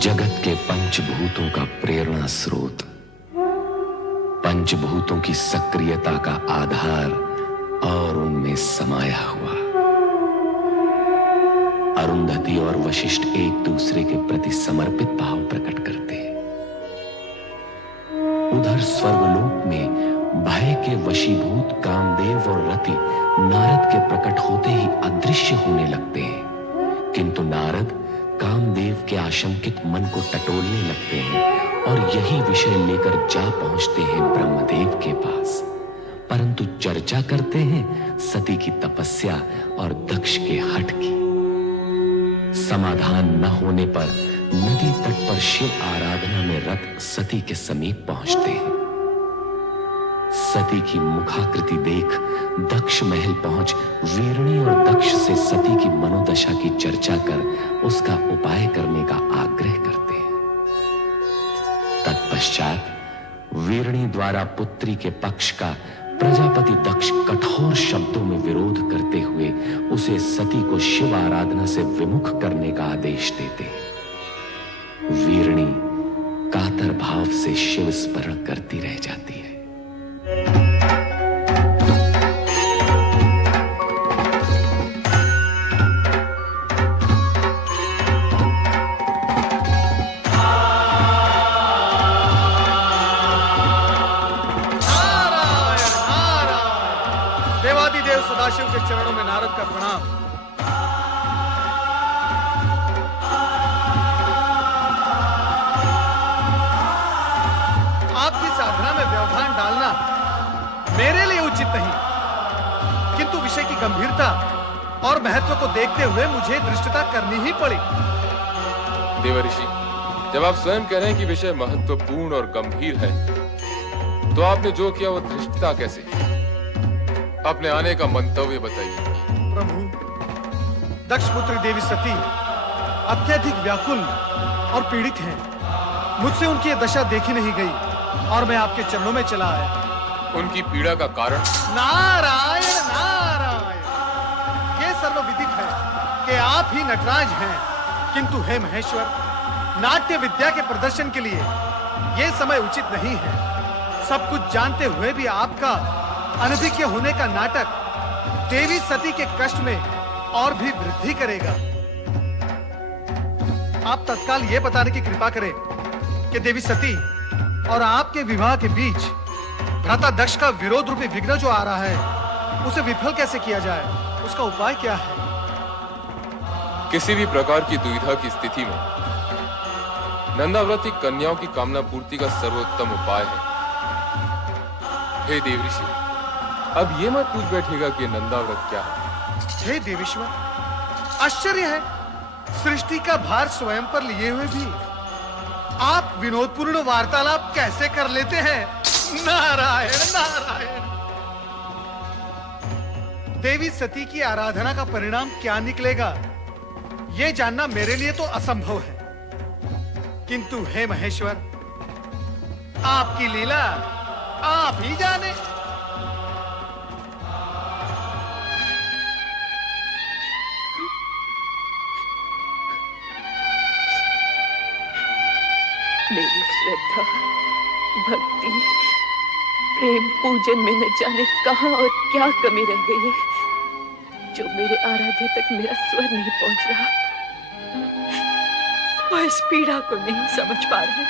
जगत के पंचभूतों का प्रेरणा स्रोत, पंचभूतों की सक्रियता का आधार और उनमें समाया हुआ। अरुंधति और वशिष्ठ एक दूसरे के प्रति समर्पित भाव प्रकट करते हैं। उधर स्वर्गलोक में भय के वशीभूत कामदेव और रति नारद के प्रकट होते ही अदृश्य होने लगते हैं, किंतु नारद कामदेव के आशंकित मन को टटोलने लगते हैं और यही विषय लेकर जा पहुंचते हैं ब्रह्मदेव के पास, परंतु चर्चा करते हैं सती की तपस्या और दक्ष के हठ की। समाधान न होने पर नदी तट पर शिव आराधना में रत सती के समीप पहुंचते हैं। सती की मुखाकृति देख दक्ष महल पहुंच वीरणी और दक्ष से सती की मनोदशा की चर्चा कर उसका उपाय करने का आग्रह करते हैं। तत्पश्चात वीरणी द्वारा पुत्री के पक्ष का प्रजापति दक्ष कठोर शब्दों में विरोध करते हुए उसे सती को शिव आराधना से विमुख करने का आदेश देते हैं। वीरणी कातर भाव से शिव स्मरण करती रह जाती है। देवादिदेव सदाशिव के चरणों में नारद का प्रणाम। आपकी साधना में व्यवधान डालना मेरे लिए उचित नहीं, किंतु विषय की गंभीरता और महत्व को देखते हुए मुझे धृष्टता करनी ही पड़ी। देवर्षि, जब आप स्वयं कह रहे हैं कि विषय महत्वपूर्ण और गंभीर है, तो आपने जो किया वो धृष्टता कैसे? अपने आने का मंतव्य बताइए। प्रभु, दक्षपुत्री देवी सती अत्यधिक व्याकुल और पीड़ित हैं। मुझसे उनकी यह दशा देखी नहीं गई और मैं आपके चरणों में चला आया। उनकी पीड़ा का कारण? नारायण नारायण, ये सर्वविदित है कि आप ही नटराज हैं, किंतु हे महेश्वर, नाट्य विद्या के प्रदर्शन के लिए यह समय उचित नहीं है। सब कुछ जानते हुए भी आपका अनभिज्ञ होने का नाटक देवी सती के कष्ट में और भी वृद्धि करेगा। आप तत्काल यह बताने की कृपा करें कि देवी सती और आपके विवाह के बीच भ्राता दक्ष का विरोध रूपी विघ्न जो आ रहा है, उसे विफल कैसे किया जाए? उसका उपाय क्या है? किसी भी प्रकार की दुविधा की स्थिति में नंदाव्रती कन्याओं की कामना पूर्ति का सर्वोत्तम उपाय है। हे देवऋषि, अब ये मत पूछ बैठेगा कि नंदाव्रत क्या है। हे देवेश्वर, आश्चर्य है, सृष्टि का भार स्वयं पर लिए हुए भी आप विनोदपूर्ण वार्तालाप कैसे कर लेते हैं? नारायण नारायण। देवी सती की आराधना का परिणाम क्या निकलेगा, यह जानना मेरे लिए तो असंभव है, किंतु हे महेश्वर, आपकी लीला आप ही जाने। मेरी श्रद्धा, भक्ति, प्रेम, पूजन में न जाने कहां और क्या कमी रह गई है, जो मेरे आराध्य तक मेरा स्वर नहीं पहुंच रहा। वह इस पीड़ा को नहीं समझ पा रहा,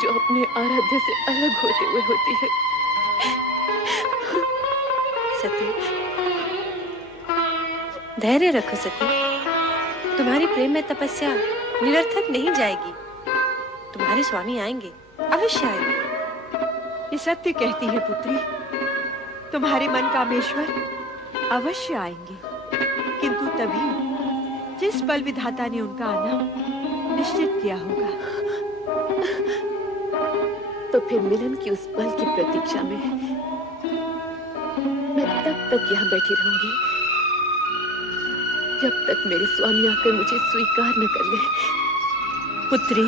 जो अपने आराध्य से अलग होते हुए होती है। सती, धैर्य रखो सती, तुम्हारी प्रेम में तपस्या निरर्थक नहीं जाएगी। तुम्हारे स्वामी आएंगे, अवश्य आएंगे। ये सत्य कहती है पुत्री, तुम्हारे मन कामेश्वर अवश्य आएंगे, किंतु तभी जिस पल विधाता ने उनका आना निश्चित किया होगा। तो फिर मिलन की उस पल की प्रतीक्षा में मैं तब तक यहाँ बैठी रहूंगी जब तक मेरे स्वामी आकर मुझे स्वीकार न कर ले। पुत्री,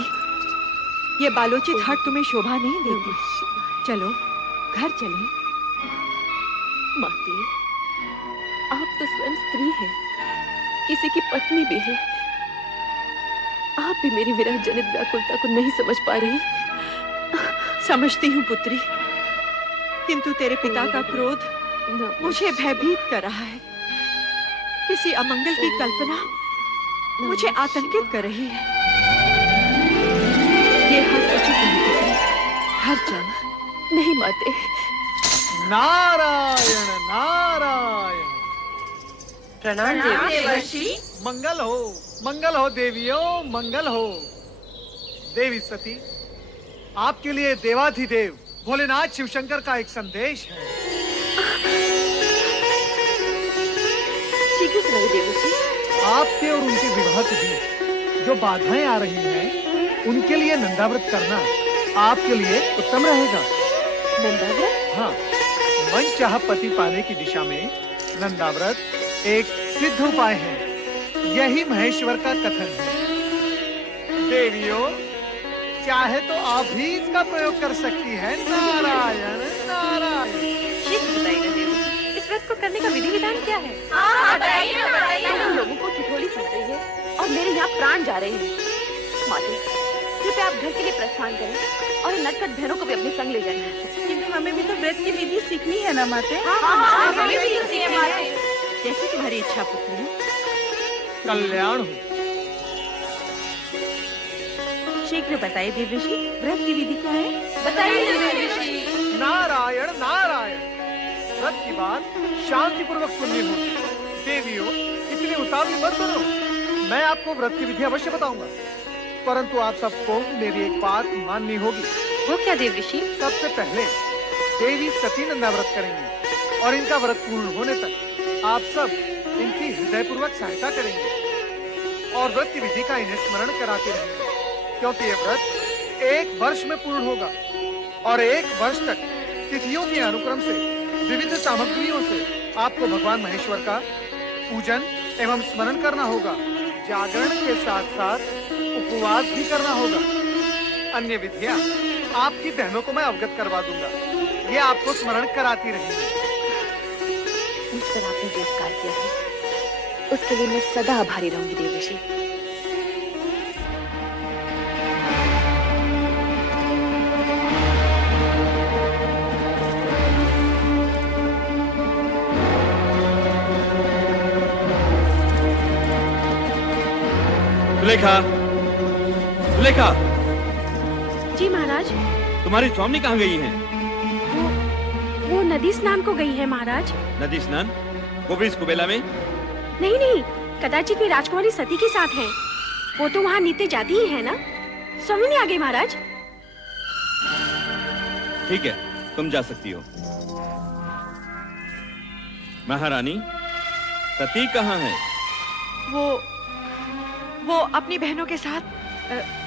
ये बालोचित हट तुम्हें शोभा नहीं देती। चलो घर चलें। माते, आप तो स्वयं स्त्री हैं, किसी की पत्नी भी है। आप भी मेरी विरह जनित व्याकुलता को नहीं समझ पा रही। समझती हूँ पुत्री, किंतु तेरे पिता का क्रोध न, मुझे भयभीत कर रहा है। किसी अमंगल की कल्पना मुझे आतंकित कर रही है। ये हर उचित नहीं पुत्री। हर जन नहीं माते। नारायण नारायण। प्रणाम देवर्षि। मंगल हो देवियों, मंगल हो। देवी सती, आपके लिए देवाधिदेव भोलेनाथ शिवशंकर का एक संदेश है। ठीक है देवर्षि। आपके और उनके विवाह के बीच जो बाधाएं आ रही हैं, उनके लिए नंदाव्रत करना आपके लिए उत्तम रहेगा। नंदाव्रत? हाँ, मनचाहा पति पाने की दिशा में नंदाव्रत एक सिद्ध उपाय है। यही महेश्वर का कथन है। देवियों, चाहे तो आप भी इसका प्रयोग कर सकती हैं। नारायण नारायण। शीघ्र बताइएगा देवर्षि, इस व्रत को करने का विधि विधान क्या है? तुम लोगों को ठिठोली सुन रही है और मेरे यहाँ प्राण जा रहे हैं। माते, कृपया आप घर के लिए प्रस्थान करें और नटखट बहनों को भी अपने संग ले जाएं। किंतु हमें भी तो व्रत की विधि सीखनी है ना माते? हमें भी सीखनी है माते। जैसे तुम्हारी इच्छा पुत्री। कल्याण हो। शीघ्र बताइए देवर्षि, व्रत की विधि क्या है? बताइए देवर्षि। नारायण नारायण। व्रत की बात शांति पूर्वक सुननी होगी। देवियों, इतनी उतावली मत बनो। मैं आपको व्रत की विधि अवश्य बताऊंगा, परंतु आप सबको मेरी एक बात माननी होगी। वो क्या देवर्षि? सबसे पहले देवी सती नंदाव्रत करेंगी और इनका व्रत पूर्ण होने तक आप सब इनकी हृदयपूर्वक सहायता करेंगे और व्रत की विधि का इन्हें स्मरण कराते रहेंगे, क्योंकि ये व्रत 1 वर्ष में पूर्ण होगा और 1 वर्ष तक तिथियों के अनुक्रम से विविध सामग्रियों से आपको भगवान महेश्वर का पूजन एवं स्मरण करना होगा। जागरण के साथ साथ उपवास भी करना होगा। अन्य विधियां आपकी बहनों को मैं अवगत करवा दूंगा, ये आपको स्मरण कराती रहेंगी। मुझ पर आपने जो उपकार किया है, उसके लिए मैं सदा आभारी रहूंगी देवर्षि। सुलेखा, सुलेखा, जी महाराज। तुम्हारी स्वामी कहाँ गई हैं? वो नदी स्नान को गई है महाराज। नदी स्नान? वो भी इस कुबेला में? नहीं नहीं, कदाचित वे राजकुमारी सती के साथ हैं। वो तो वहाँ नित्य जाती ही है ना। स्वामी नहीं आ गई महाराज। ठीक है, तुम जा सकती हो। महारानी, सती कहाँ है? वो अपनी बहनों के साथ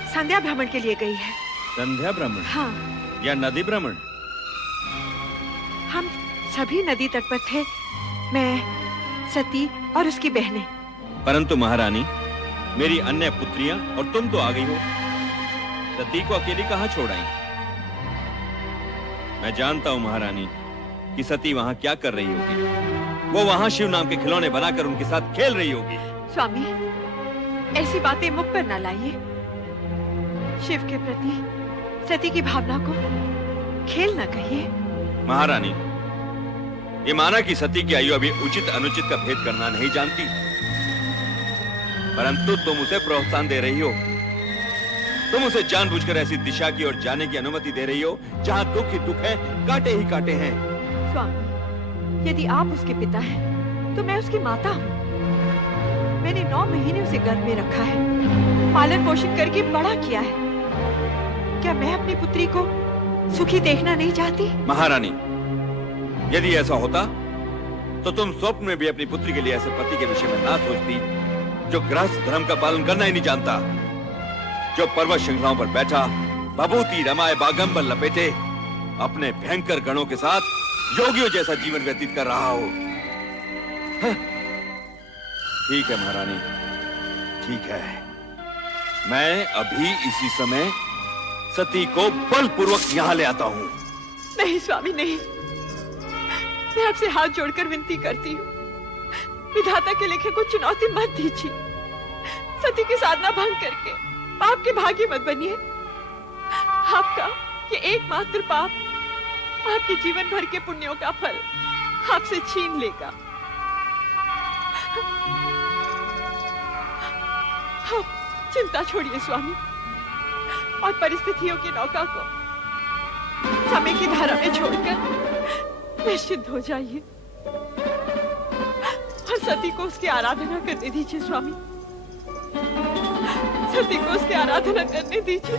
संध्या भ्रमण के लिए गई है। संध्या भ्रमण? हाँ, या नदी भ्रमण? हम सभी नदी तट पर थे, मैं, सती और उसकी बहनें। परंतु महारानी, मेरी अन्य पुत्रियां और तुम तो आ गई हो। सती को अकेली कहाँ छोड़ आई? मैं जानता हूँ महारानी कि सती वहाँ क्या कर रही होगी। वो वहाँ शिव नाम के खिलौने बनाकर उनके साथ खेल रही होगी। स्वामी, ऐसी बातें मुख पर न लाइए। शिव के प्रति सती की भावना को खेल न कहिए। महारानी, ये माना कि सती की आयु अभी उचित अनुचित का भेद करना नहीं जानती, परंतु तुम उसे प्रोत्साहन दे रही हो। तुम उसे जानबूझकर ऐसी दिशा की ओर जाने की अनुमति दे रही हो जहां दुख ही दुख है, कांटे ही कांटे हैं। स्वामी, यदि आप उसके पिता हैं, तो मैं उसकी माता हूँ। मैंने 9 महीने उसे गर्भ में रखा है, पालन पोषण करके बड़ा किया है। क्या मैं अपनी पुत्री को सुखी देखना नहीं चाहती? महारानी, यदि ऐसा होता तो तुम स्वप्न में भी अपनी पुत्री के लिए ऐसे पति के विषय में ना सोचती जो गृहस्थ धर्म का पालन करना ही नहीं जानता, जो पर्वत श्रृंखलाओं पर बैठा भभूति रमाए बागंबर लपेटे अपने भयंकर गणों के साथ योगियों जैसा जीवन व्यतीत कर रहा हो। ठीक है महारानी, ठीक है। मैं अभी इसी समय सती को बलपूर्वक यहाँ ले आता हूँ। नहीं स्वामी, नहीं। मैं आपसे हाथ जोड़कर विनती करती हूँ, विधाता के लेखे को चुनौती मत दीजिए। सती की साधना भंग करके पाप के भागी मत बनिए। आपका ये एकमात्र पाप आपके जीवन भर के पुण्यों का फल आपसे छीन लेगा। आप चिंता छोड़िए स्वामी, और परिस्थितियों की नौका को समय की धारा में छोड़कर निश्चिंत हो जाइए और सती को उसकी आराधना करने दीजिए स्वामी, सती को उसकी आराधना करने दीजिए।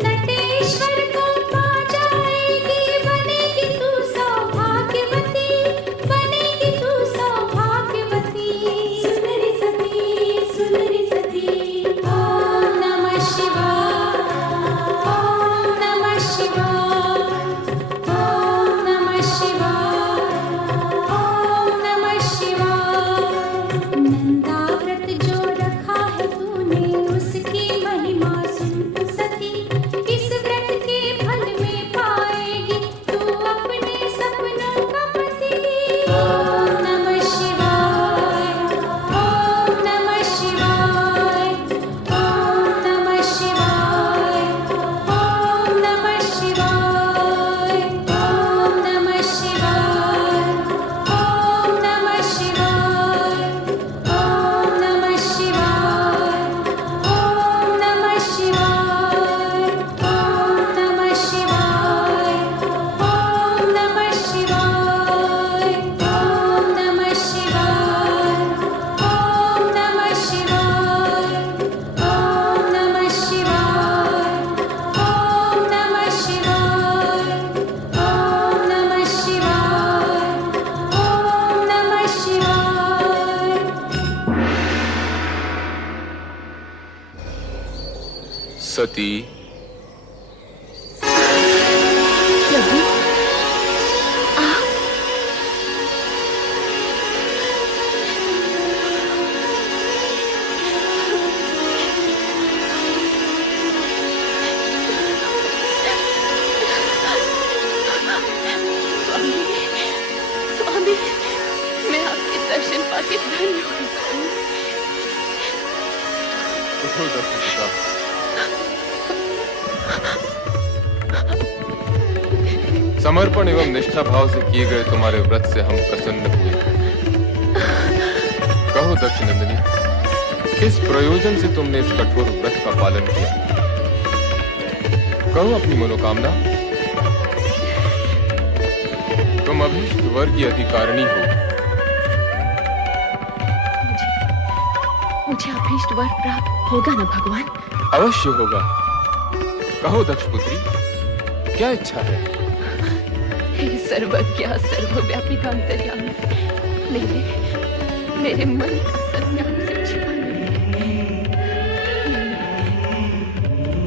नटेश्वर को पा जाएगी सती, प्रभु आप स्वामी, स्वामी, मैं आपके दर्शन पाके धन्य हो गई स्वामी। उठो दक्ष पिता। समर्पण एवं निष्ठा भाव से किए गए तुम्हारे व्रत से हम प्रसन्न हुए। कहो दक्ष नंदिनी, किस प्रयोजन से तुमने इस कठोर व्रत का पालन किया? कहो अपनी मनोकामना। तुम अभीष्ट वर की अधिकारिणी हो। मुझे अभीष्ट वर प्राप्त होगा ना भगवान? अवश्य होगा। कहो दक्ष पुत्री, क्या इच्छा है? हे सर्वज्ञ सर्वव्यापी अंतर्यामी, मेरे मन का सत्याम से छिपा नहीं।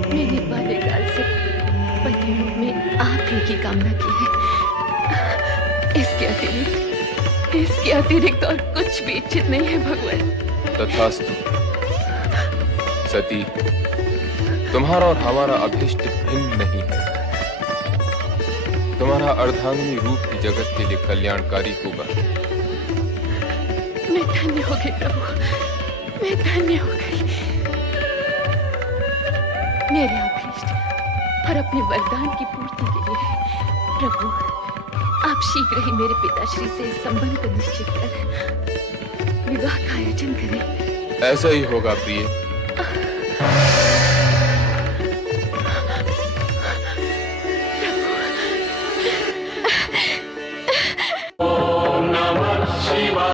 मैंने बाल्यकाल से पति रूप में आप ही की कामना की है। इसके अतिरिक्त और कुछ भी इच्छित नहीं है भगवान। तथास्तु। सती, तुम्हारा और हमारा अभीष्ट भिन्न नहीं है। तुम्हारा अर्धांगिनी रूप ही जगत के लिए कल्याणकारी होगा। मैं धन्य हो गई प्रभु, मैं धन्य हो गई। मेरे अभीष्ट और अपने वरदान की पूर्ति के लिए प्रभु, आप शीघ्र ही मेरे पिताश्री से इस संबंध को निश्चित कर विवाह का आयोजन करें। ऐसा ही होगा प्रिय।